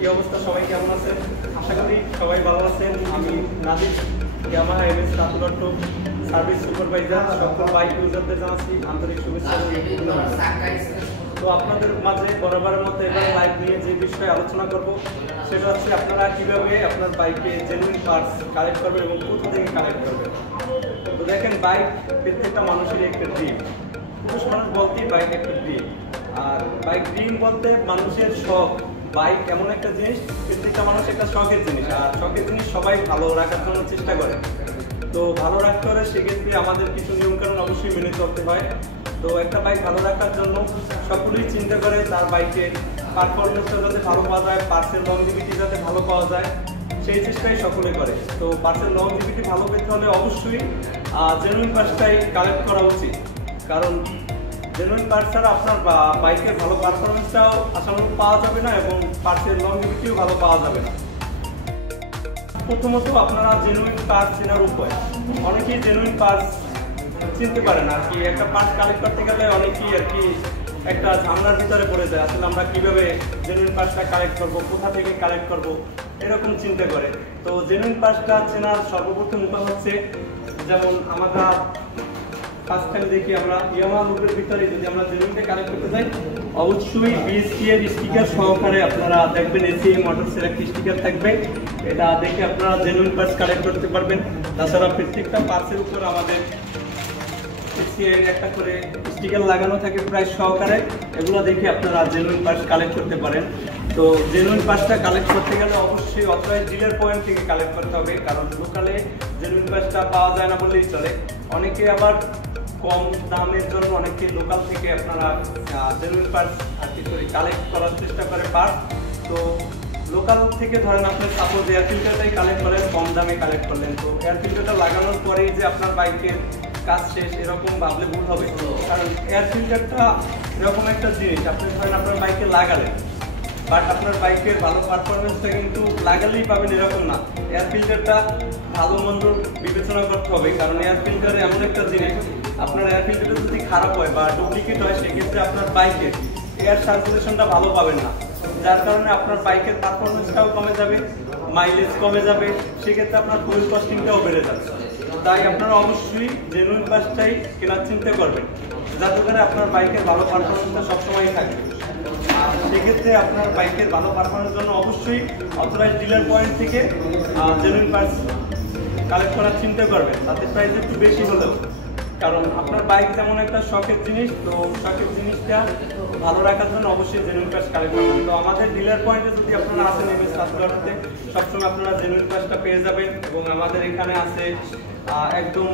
কি অবস্থা, সবাই কেমন আছেন? আশা করি সবাই ভালো আছেন। আমি নাদির, ইয়ামাহা এমএস রাতুলট্ট সার্ভিস সুপারভাইজার। সকল বাইক ইউজারদের জানাচ্ছি আন্তরিক শুভেচ্ছা এবং ধন্যবাদ। তো আপনাদের মাঝে বরাবরের মতো এবার লাইভ নিয়ে যে বিষয়ে আলোচনা করব সেটা হচ্ছে আপনারা কিভাবে আপনার বাইকে জেনুইন পার্টস কালেক্ট করবেন এবং কোথা থেকে কালেক্ট করবেন। তো দেখেন, বাইক প্রত্যেকটা মানুষের একটা ড্রিম। পুরুষ মানুষ বলতেই বাইক একটা ড্রিম, আর বাইক ড্রিম বলতে মানুষের শখ। বাইক এমন একটা জিনিস, প্রত্যেকটা মানুষ একটা শখের জিনিস, আর শখের জিনিস সবাই ভালো রাখার জন্য চেষ্টা করে। তো ভালো রাখতে হলে সেক্ষেত্রে আমাদের কিছু নিয়মকানুন অবশ্যই মেনে চলতে হয়। তো একটা বাইক ভালো রাখার জন্য সকলেই চিন্তা করে তার বাইকের পারফরমেন্সটা যাতে ভালো পাওয়া যায়, পার্টসের লংজিভিটি যাতে ভালো পাওয়া যায়, সেই চেষ্টাই সকলে করে। তো পার্টসের লংজিভিটি ভালো পেতে হলে অবশ্যই জেনুইন পার্টসটাই কালেক্ট করা উচিত, কারণ জেনুইন পার্টস ছাড়া আপনার বাইকের ভালো পারফরমেন্সটাও আশানুরূপ পাওয়া যাবে না এবং পার্টসের লংজিভিটিও ভালো পাওয়া যাবে না। প্রথমত আপনারা জেনুইন পার্টস চেনার উপায়, অনেকেই জেনুইন পার্টস চিনতে পারেন আর কি। একটা পার্টস কালেক্ট করতে গেলে অনেকেই আর কি একটা ঝামেলার ভিতরে পড়ে যায়, আসলে আমরা কিভাবে জেনুইন পার্টসটা কালেক্ট করব, কোথা থেকে কালেক্ট করব, এরকম চিন্তা করে। তো জেনুইন পার্টসটা চেনার সর্বপ্রথম উপায় হচ্ছে, যেমন আমরা ফার্স্ট টাইম দেখি আমরা ইয়ামাহা লুপের ভিতরে যদি আমরা জেনুইনটা কালেক্ট করতে যাই, অবশ্যই বিএসটি এর স্টিকার সহকারে আপনারা দেখবেন এসি মোটরসের একটা স্টিকার থাকবে। এটা দেখে আপনারা জেনুইন পার্টস কালেক্ট করতে পারবেন। তাছাড়া প্রত্যেকটা পার্টসের উপর আমাদের একটা করে স্টিকার লাগানো থাকে প্রায় সহকারে, এগুলো দেখে আপনারা জেনুইন পার্টস কালেক্ট করতে পারেন। তো জেনুইন পার্টসটা কালেক্ট করতে গেলে অবশ্যই অথরাইজড ডিলার পয়েন্ট থেকে কালেক্ট করতে হবে, কারণ লোকালে জেনুইন পার্টসটা পাওয়া যায় না বললেই চলে। অনেকে আবার কম দামের জন্য অনেকে লোকাল থেকে আপনারা জেনুইন পার্টস আর কি কালেক্ট করার চেষ্টা করে পার্টস। তো লোকাল থেকে ধরেন আপনার সাপোজ এয়ার ফিল্টারটাই কালেক্ট করেন, কম দামে কালেক্ট করলেন। তো এয়ার ফিল্টারটা লাগানোর পরেই যে আপনার বাইকের কাজ শেষ এরকম ভাবলে ভুল হবে, কারণ এয়ার ফিল্টারটা এরকম একটা জিনিস, আপনি ধরেন আপনার বাইকে লাগালেন, বাট আপনার বাইকের ভালো পারফরমেন্সটা কিন্তু লাগালেই পাবেন এরকম না। এয়ার ফিল্টারটা ভালো মন্দ বিবেচনা করতে হবে, কারণ এয়ার ফিল্টার এমন একটা জিনিস, আপনার এয়ার ফিল্টারটা যদি খারাপ হয় বা ডুপ্লিকেট হয় সেক্ষেত্রে আপনার বাইকের এয়ার সার্কুলেশনটা ভালো পাবেন না, যার কারণে আপনার বাইকের পারফরমেন্সটাও কমে যাবে, মাইলেজ কমে যাবে, সেক্ষেত্রে আপনার ফুয়েল কস্টিংটাও বেড়ে যাবে। তাই আপনারা অবশ্যই জেনুইন পার্টসটাই কেনার চিন্তা করবেন, যাতে করে আপনার বাইকের ভালো পারফরমেন্সটা সবসময় থাকবে। আর সেক্ষেত্রে আপনার বাইকের ভালো পারফরমেন্সের জন্য অবশ্যই অথরাইজড ডিলার পয়েন্ট থেকে জেনুইন পার্টস কালেক্ট করার চিন্তা করবেন, তাতে প্রাইস একটু বেশি হলেও, কারণ আপনার বাইক যেমন একটা শখের জিনিস, তো শখের জিনিসটা ভালো রাখার জন্য অবশ্যই জেনুইন পার্টস কালেক্ট করবেন। তো আমাদের ডিলার পয়েন্টে যদি আপনারা আসেন এমএস রাতুলট্টতে, সবসময় আপনারা জেনুইন পার্টসটা পেয়ে যাবেন। এবং আমাদের এখানে আছে একদম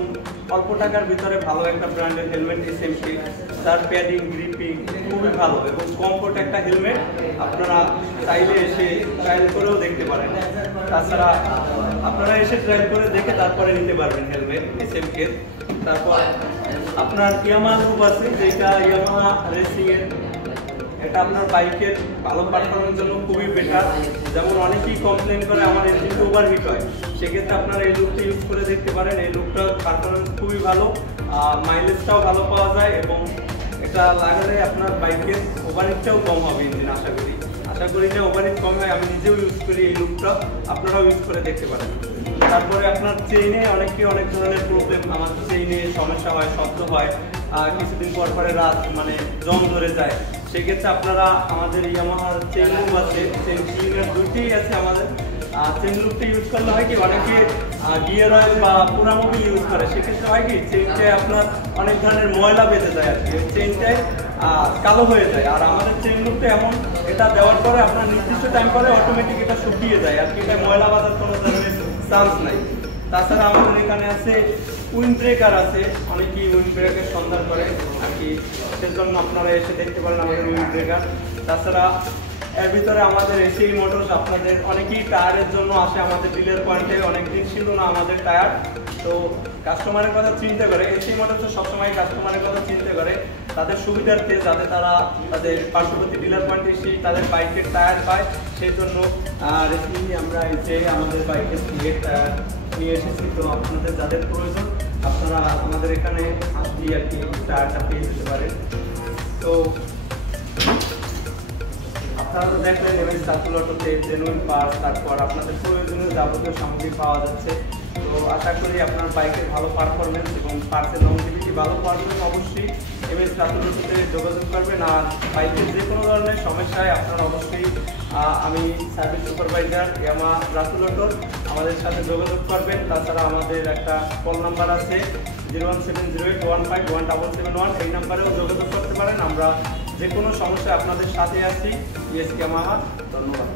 অল্প টাকার ভিতরে ভালো একটা ব্র্যান্ডের হেলমেট এসএমপি, তার প্যাডিং গ্রিপিং খুবই ভালো এবং কমফোর্ট একটা হেলমেট, আপনারা চাইলে এসে ট্রায়াল করেও দেখতে পারেন। তাছাড়া আপনারা এসে ট্রায়াল করে দেখে তারপরে নিতে পারবেন হেলমেট এসএমপি এর। তারপর আপনার ইয়ামাহা লুপ আছে, যেটা ইয়ামাহা রেসিং এর, এটা আপনার বাইকের ভালো পারফরমেন্সের জন্য খুবই বেটার। যেমন অনেকেই কমপ্লেন করে আমার ইঞ্জিনটা ওভারহিট হয়, সেক্ষেত্রে আপনারা এই লুকটা ইউজ করে দেখতে পারেন। এই লুকটার পারফরমেন্স খুবই ভালো, মাইলেজটাও ভালো পাওয়া যায় এবং এটা লাগালে আপনার বাইকের ওভারহিটটাও কম হবে ইঞ্জিন। আশা করি যে ওভারহিট কম হয়, আমি নিজেও ইউজ করি এই লুকটা, আপনারাও ইউজ করে দেখতে পারেন। তারপরে আপনার চেইনে অনেক ধরনের প্রবলেম, আমার চেইনে সমস্যা হয়, শব্দ হয়, কিছুদিন পর পরে রাত মানে জং ধরে যায়, সেক্ষেত্রে আপনারা আমাদের ইয়ামাহার চেইন লুপ আছে, চেইন ক্লিনার দুইটাই আছে আমাদের। চেইন লুপটা ইউজ করলে হয় কি, অনেকে গিয়ার অয়েল বা পুরা মোবিল ইউজ করে, সেক্ষেত্রে হয় কি চেইনটায় আপনার অনেক ধরনের ময়লা বেঁধে যায় আর কি, চেইনটায় কালো হয়ে যায়। আর আমাদের চেইন লুপটা এমন, এটা দেওয়ার পরে আপনার নির্দিষ্ট টাইম পরে অটোমেটিক এটা শুকিয়ে যায় আর কি, এটা ময়লা বাঁধার কোনো ধরনের চান্স নাই। তাছাড়া আমাদের এখানে আছে উইন্ড ব্রেকার আছে, অনেকেই উইন্ড ব্রেকারের সন্ধান করে আর কি, সেজন্য আপনারা এসে দেখতে পারেন আমাদের উইন্ড ব্রেকার। তাছাড়া এর ভিতরে আমাদের এসি মোটরস, আপনাদের অনেকেই টায়ারের জন্য আসে আমাদের ডিলার পয়েন্টে, অনেকদিন ছিল না আমাদের টায়ার, তো কাস্টমারের কথা চিন্তা করে এসি মোটরস সবসময় কাস্টমারের কথা চিন্তা করে তাদের সুবিধার্থে, যাতে তারা তাদের পার্শ্ববর্তী ডিলার পয়েন্টে এসে তাদের বাইকের টায়ার পায়, সেই জন্য রিসেন্টলি আমরা এই যে আমাদের বাইকের টায়ার নিয়ে এসেছি। তো আপনাদের যাদের প্রয়োজন আপনারা আমাদের এখানে আসলেই আর কি টায়ারটা পেয়ে যেতে পারেন। তো আপনারা তো দেখলেন এমএস রাতুল অটোতে জেনুইন পার্টস, তারপর আপনাদের প্রয়োজনীয় যাবতীয় সামগ্রী পাওয়া যাচ্ছে। তো আশা করি আপনার বাইকের ভালো পারফরমেন্স এবং পার্টসের লংজিভিটি ভালো পাওয়ার জন্য অবশ্যই এমএস রাতুল অটোতে যোগাযোগ করবেন। আর বাইকের যে কোনো ধরনের সমস্যায় আপনারা অবশ্যই আমি সার্ভিস সুপারভাইজার ইয়ামা রাতুল অটোর আমাদের সাথে যোগাযোগ করবেন। তাছাড়া আমাদের একটা কল নাম্বার আছে 01708151771, এই নাম্বারেও যোগাযোগ করতে পারেন। আমরা যে কোনো সমস্যায় আপনাদের সাথে আছি। ES Yamaha. ধন্যবাদ।